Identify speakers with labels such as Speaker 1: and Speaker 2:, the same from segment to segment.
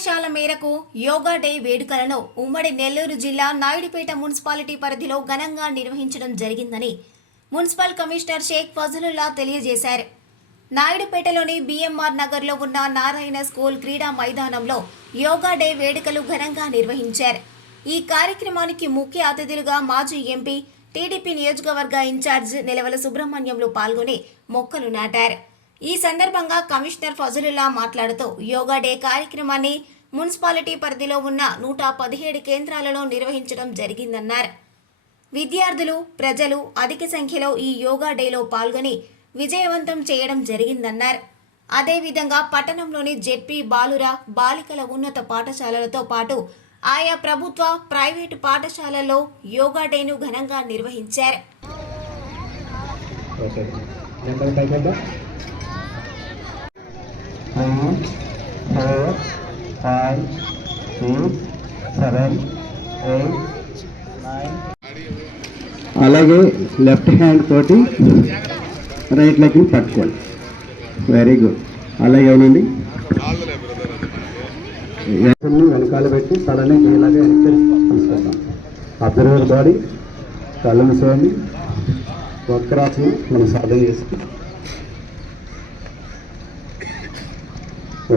Speaker 1: ఆదేశాల మేరకు యోగా డే వేడుకలను ఉమ్మడి నెల్లూరు జిల్లా నాయుడుపేట మున్సిపాలిటీ పరిధిలో ఘనంగా నిర్వహించడం జరిగిందని మున్సిపల్ కమిషనర్ షేక్ ఫజలుల్లా తెలియజేశారు. నాయుడుపేటలోని బిఎంఆర్ నగర్లో ఉన్న నారాయణ స్కూల్ క్రీడా మైదానంలో యోగా డే వేడుకలు ఘనంగా నిర్వహించారు. ఈ కార్యక్రమానికి ముఖ్య అతిథులుగా మాజీ ఎంపీ టీడీపీ నియోజకవర్గ ఇన్ఛార్జ్ నిలవల సుబ్రహ్మణ్యంలో పాల్గొని మొక్కలు నాటారు. ఈ సందర్భంగా కమిషనర్ ఫజలుల్లా మాట్లాడుతూ యోగా డే కార్యక్రమాన్ని మున్సిపాలిటీ పరిధిలో ఉన్న నూట పదిహేడు కేంద్రాలలో నిర్వహించడం జరిగిందన్నారు. విద్యార్థులు ప్రజలు అధిక సంఖ్యలో ఈ యోగా డేలో పాల్గొని విజయవంతం చేయడం జరిగిందన్నారు. అదేవిధంగా పట్టణంలోని జెడ్పీ బాలుర బాలికల ఉన్నత పాఠశాలలతో పాటు ఆయా ప్రభుత్వ ప్రైవేటు పాఠశాలల్లో యోగా డేను ఘనంగా నిర్వహించారు.
Speaker 2: Okay four five six seven eight nine అలాగే లెఫ్ట్ హ్యాండ్ తోటి రైట్ లెగ్ని పట్టుకోండి వెరీ గుడ్ అలాగే అవునండి యాక్చువల్ని వెనకాల పెట్టి తలని ఇలాగే తీసుకుంటాం తీసుకెళ్తాం అబ్జర్వర్ బాడీ కళ్ళు మూసేయండి వక్రాసనం మనం సాధన చేసుకుంటాం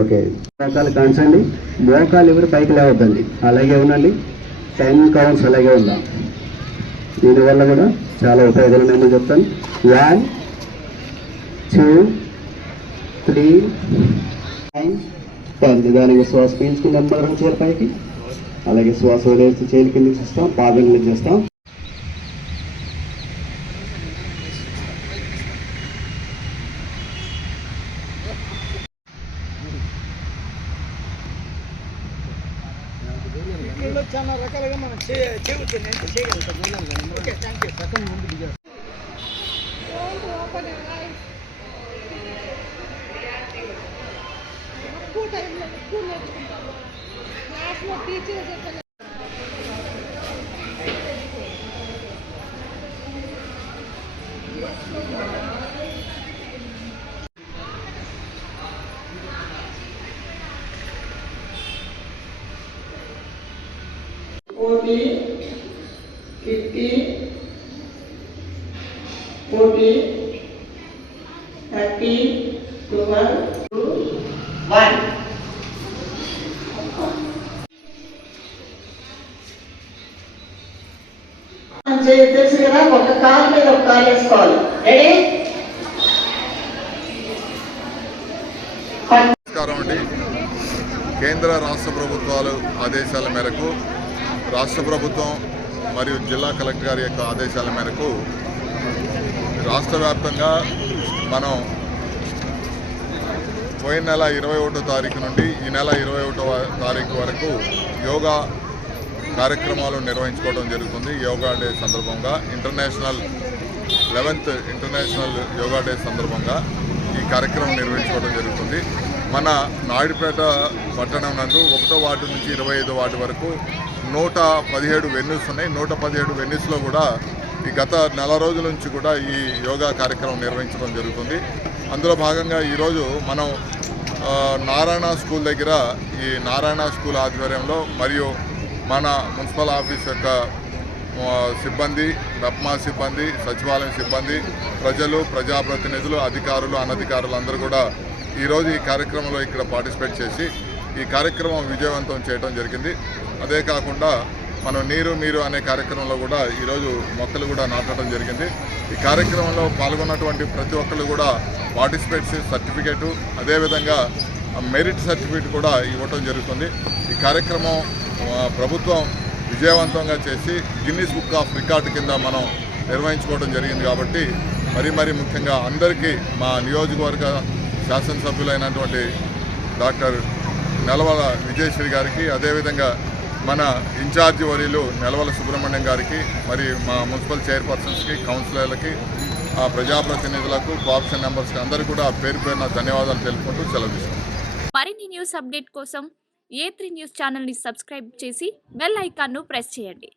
Speaker 2: ఓకే. మోకాలు కాంచండి. మోకాలు ఎవరు పైకి లేవద్దండి. అలాగే ఉండండి. టైం కౌంట్స్ అలాగే ఉందా దీనివల్ల కూడా చాలా ఉపయోగాలు నేను చెప్తాను. One two three nine ten దానికి శ్వాస పీల్చుకుని నెమ్మదిగా చేయాలి పైకి. అలాగే శ్వాస వదిలేసి చేతి కింద చేస్తాం. పాదం చేస్తాం.
Speaker 3: దీంట్లో చాలా రకాలుగా మనం చేయవచ్చు. నేను చేయగలుగుతాం ఓకే థ్యాంక్ యూ
Speaker 4: eyes. ఎక్కువ టైంలో ఎక్కువ క్లాస్లో చెప్పిన
Speaker 5: fourteen, fifteen, fourteen, thirteen, twelve, two, one. చే- తెలుసు కదా ఒక కాలు మీద ఒక కాలు వేసుకోవాలి. రెడీ
Speaker 6: నమస్కారం అండి. కేంద్ర రాష్ట్ర ప్రభుత్వాలు ఆదేశాల మేరకు రాష్ట్ర ప్రభుత్వం మరియు జిల్లా కలెక్టర్ గారి యొక్క ఆదేశాల మేరకు రాష్ట్ర వ్యాప్తంగా మనం పోయిన నెల ఇరవై ఒకటో తారీఖు నుండి ఈ నెల ఇరవై ఒకటో తారీఖు వరకు యోగా కార్యక్రమాలు నిర్వహించుకోవడం జరుగుతుంది. యోగా డే సందర్భంగా international eleventh international yoga day సందర్భంగా ఈ కార్యక్రమం నిర్వహించుకోవడం జరుగుతుంది. మన నాయుడుపేట పట్టణం నందు ఒకటో వార్డు నుంచి ఇరవై ఐదో వార్డు వరకు నూట పదిహేడు వెన్యూస్ ఉన్నాయి. నూట పదిహేడు వెన్యూస్లో కూడా ఈ గత నెల రోజుల నుంచి కూడా ఈ యోగా కార్యక్రమం నిర్వహించడం జరుగుతుంది. అందులో భాగంగా ఈరోజు మనం నారాయణ స్కూల్ దగ్గర ఈ నారాయణ స్కూల్ ఆధ్వర్యంలో మరియు మన మున్సిపల్ ఆఫీస్ యొక్క సిబ్బంది రప్మా సిబ్బంది సచివాలయం సిబ్బంది ప్రజలు ప్రజాప్రతినిధులు అధికారులు అనధికారులు అందరూ కూడా ఈరోజు ఈ కార్యక్రమంలో ఇక్కడ పార్టిసిపేట్ చేసి ఈ కార్యక్రమం విజయవంతం చేయడం జరిగింది. అదే కాకుండా మనం నీరు మీరు అనే కార్యక్రమంలో కూడా ఈరోజు మొక్కలు కూడా నాటడం జరిగింది. ఈ కార్యక్రమంలో పాల్గొన్నటువంటి ప్రతి ఒక్కరు కూడా పార్టిసిపేట్ సర్టిఫికేటు అదేవిధంగా మెరిట్ సర్టిఫికేట్ కూడా ఇవ్వటం జరుగుతుంది. ఈ కార్యక్రమం ప్రభుత్వం విజయవంతంగా చేసి గిన్నీస్ బుక్ ఆఫ్ రికార్డు కింద మనం నిర్వహించుకోవడం జరిగింది కాబట్టి మరి మరి ముఖ్యంగా అందరికీ మా నియోజకవర్గ శాసనసభ్యులైనటువంటి డాక్టర్ నెలవల విజయశ్రీ గారికి అదేవిధంగా మన ఇన్ఛార్జి వర్యులు నెలవల సుబ్రహ్మణ్యం గారికి మరి మా మున్సిపల్ చైర్పర్సన్స్కి కౌన్సిలర్లకి ఆ ప్రజాప్రతినిధులకు కోఆప్షన్ మెంబర్స్కి అందరూ కూడా పేరు పేరున ధన్యవాదాలు తెలుపుకుంటూ సెలవు
Speaker 7: మరిన్ని న్యూస్ అప్డేట్ కోసం ఏ త్రీ న్యూస్ ఛానల్ని సబ్స్క్రైబ్ చేసి బెల్ ఐకాన్ను ప్రెస్ చేయండి.